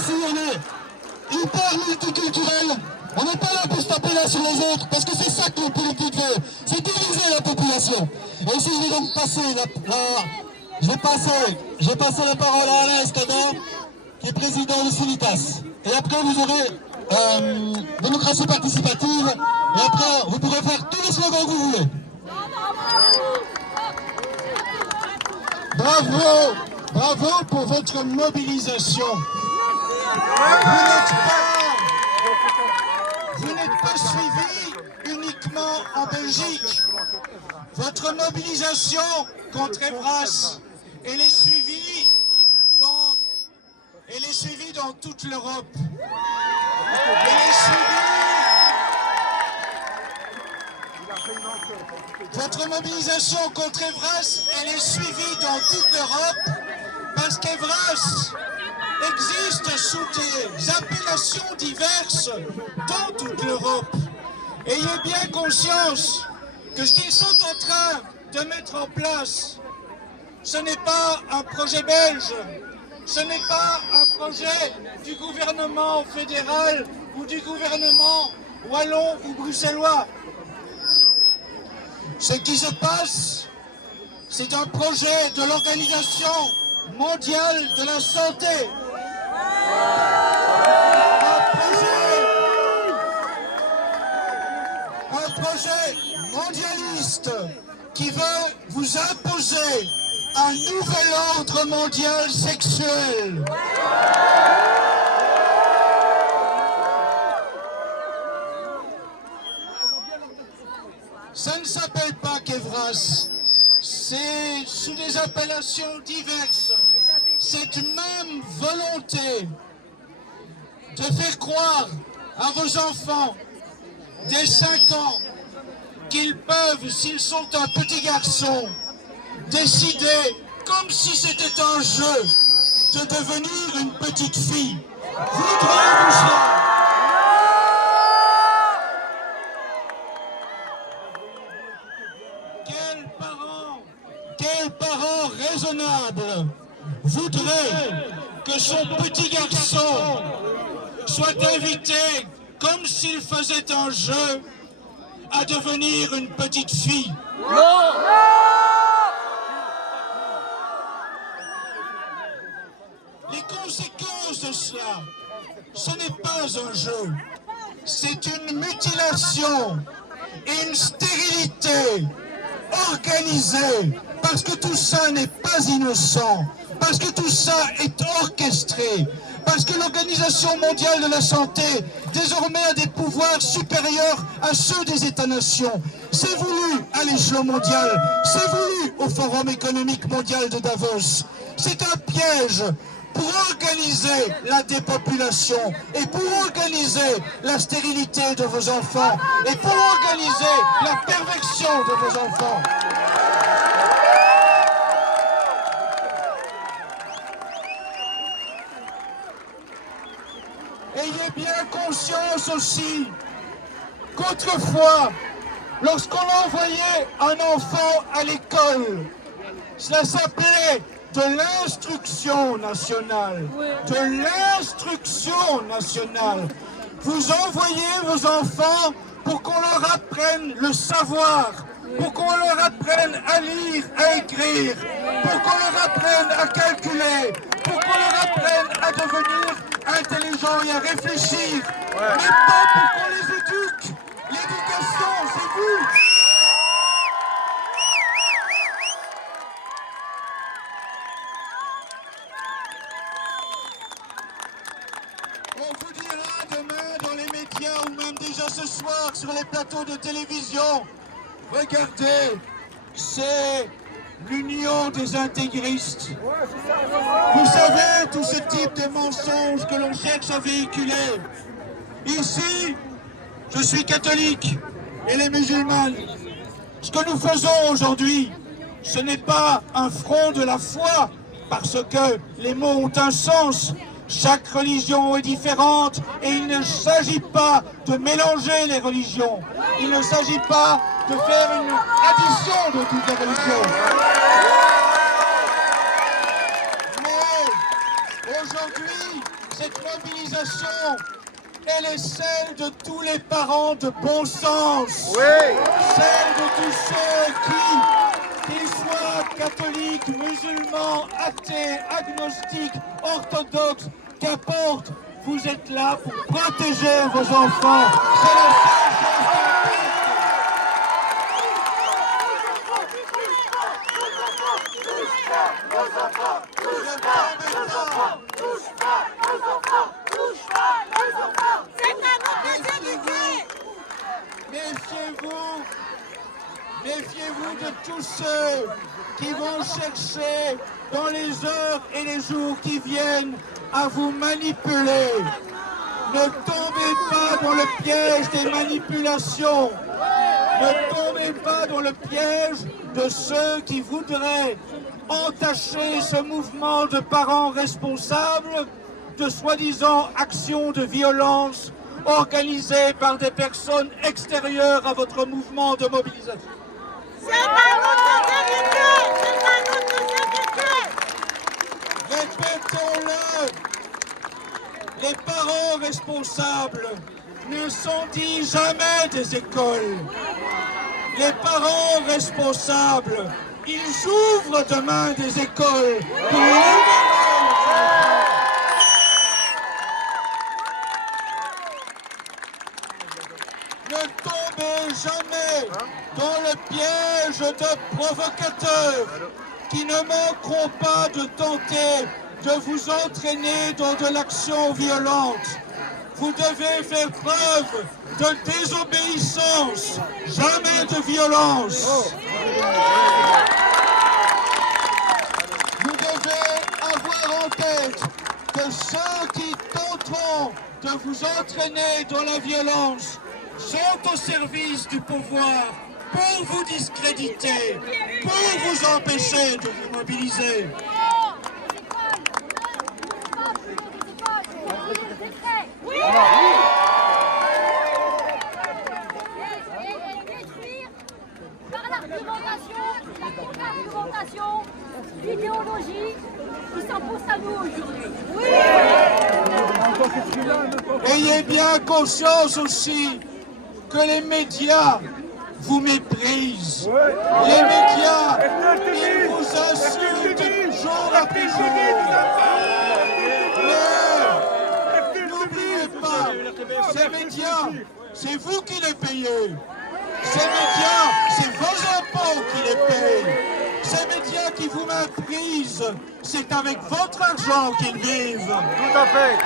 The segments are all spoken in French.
ici, on est hyper multiculturel. On n'est pas là pour se taper l'un sur les autres, parce que c'est ça que le politique veut, c'est diviser la population. Et ici, je vais donc passer j'ai passé la parole à Alain Escada, qui est président de Civitas. Et après, vous aurez démocratie participative, et après, vous pourrez faire tous les slogans que vous voulez. Bravo, bravo pour votre mobilisation. Vous n'êtes pas suivi uniquement en Belgique. Votre mobilisation contre Evras, elle est suivie dans toute l'Europe. Votre mobilisation contre Evras, elle est suivie dans toute l'Europe parce qu'Evras existe sous des appellations diverses dans toute l'Europe. Ayez bien conscience que ce qu'ils sont en train de mettre en place, ce n'est pas un projet belge, ce n'est pas un projet du gouvernement fédéral ou du gouvernement wallon ou bruxellois. Ce qui se passe, c'est un projet de l'Organisation mondiale de la santé. Un projet mondialiste qui veut vous imposer un nouvel ordre mondial sexuel. Ça ne s'appelle pas qu'Evras, c'est sous des appellations diverses. Cette même volonté de faire croire à vos enfants dès 5 ans qu'ils peuvent, s'ils sont un petit garçon, décider, comme si c'était un jeu, de devenir une petite fille. Voudrez-vous cela? Quel parent raisonnable voudrait que son petit garçon soit invité, comme s'il faisait un jeu, à devenir une petite fille? Non! Les conséquences de cela, ce n'est pas un jeu, c'est une mutilation et une stérilité organisée, parce que tout ça n'est pas innocent, parce que tout ça est orchestré, parce que l'Organisation mondiale de la santé désormais a des pouvoirs supérieurs à ceux des États-nations. C'est voulu à l'échelon mondial, c'est voulu au Forum économique mondial de Davos. C'est un piège pour organiser la dépopulation et pour organiser la stérilité de vos enfants et pour organiser la perversion de vos enfants. Ayez bien conscience aussi qu'autrefois, lorsqu'on envoyait un enfant à l'école, cela s'appelait de l'instruction nationale. De l'instruction nationale. Vous envoyez vos enfants pour qu'on leur apprenne le savoir, pour qu'on leur apprenne à lire, à écrire, pour qu'on leur apprenne à calculer, pour qu'on leur apprenne à devenir intelligents et à réfléchir, mais pas pour qu'on les éduque. L'éducation, c'est vous. On vous dira demain dans les médias ou même déjà ce soir sur les plateaux de télévision, regardez, c'est l'union des intégristes. Vous savez, tout ce type de mensonges que l'on cherche à véhiculer. Ici, je suis catholique et les musulmanes. Ce que nous faisons aujourd'hui, ce n'est pas un front de la foi, parce que les mots ont un sens. Chaque religion est différente et il ne s'agit pas de mélanger les religions. Il ne s'agit pas de faire une addition de toutes les religions. Mais aujourd'hui, cette mobilisation, elle est celle de tous les parents de bon sens. Celle de tous ceux qu'ils soient catholiques, musulmans, athées, agnostiques, orthodoxes, qu'importe, vous êtes là pour protéger vos enfants. C'est la seule chose qui importe. Méfiez-vous de tous ceux qui vont chercher dans les heures et les jours qui viennent à vous manipuler. Ne tombez pas dans le piège des manipulations. Ne tombez pas dans le piège de ceux qui voudraient entacher ce mouvement de parents responsables de soi-disant actions de violence organisées par des personnes extérieures à votre mouvement de mobilisation. C'est pas notre vérité! C'est pas notre vérité! Répétons-le, les parents responsables ne sont dits jamais des écoles. Les parents responsables, ils ouvrent demain des écoles pour ne tombez jamais dans le piège de provocateurs qui ne manqueront pas de tenter de vous entraîner dans de l'action violente. Vous devez faire preuve de désobéissance, jamais de violence. Vous devez avoir en tête que ceux qui tenteront de vous entraîner dans la violence sont au service du pouvoir pour vous discréditer, pour vous empêcher de vous mobiliser. Par l'argumentation, la contre-argumentation, l'idéologie qui s'impose à nous aujourd'hui. Ayez bien conscience aussi que les médias vous méprisent. Les médias, ils vous insultent jour après jour. Mais n'oubliez pas, ces médias, c'est vous qui les payez. Ces médias, c'est vos impôts qui les payent. Ces médias qui vous méprisent, c'est avec votre argent qu'ils vivent. Tout à fait.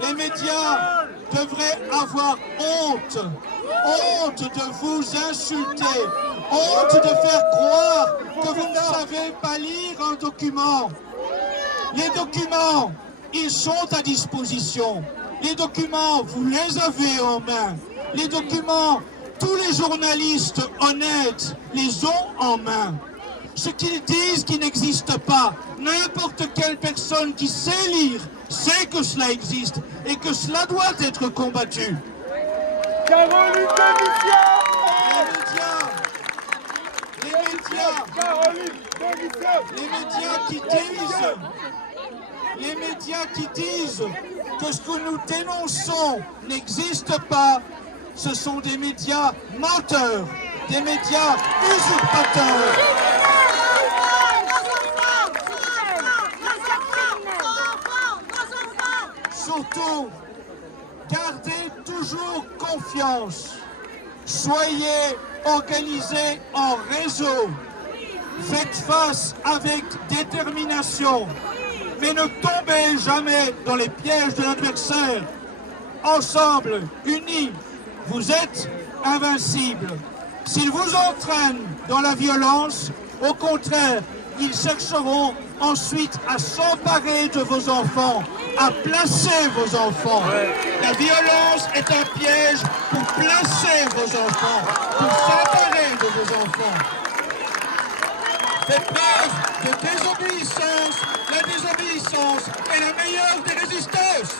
Les médias devraient avoir honte de vous insulter, honte de faire croire que vous ne savez pas lire un document. Les documents, ils sont à disposition. Les documents, vous les avez en main. Les documents, tous les journalistes honnêtes les ont en main. Ce qu'ils disent qui n'existe pas, n'importe quelle personne qui sait lire sait que cela existe et que cela doit être combattu. Caroline Les médias qui disent que ce que nous dénonçons n'existe pas, ce sont des médias menteurs, des médias usurpateurs. Surtout, gardez toujours confiance. Soyez organisés en réseau. Faites face avec détermination. Mais ne tombez jamais dans les pièges de l'adversaire. Ensemble, unis, vous êtes invincibles. S'ils vous entraînent dans la violence, au contraire, ils chercheront ensuite à s'emparer de vos enfants, à placer vos enfants. La violence est un piège pour placer vos enfants, pour s'emparer de vos enfants. Faites preuve de désobéissance. La désobéissance est la meilleure des résistances.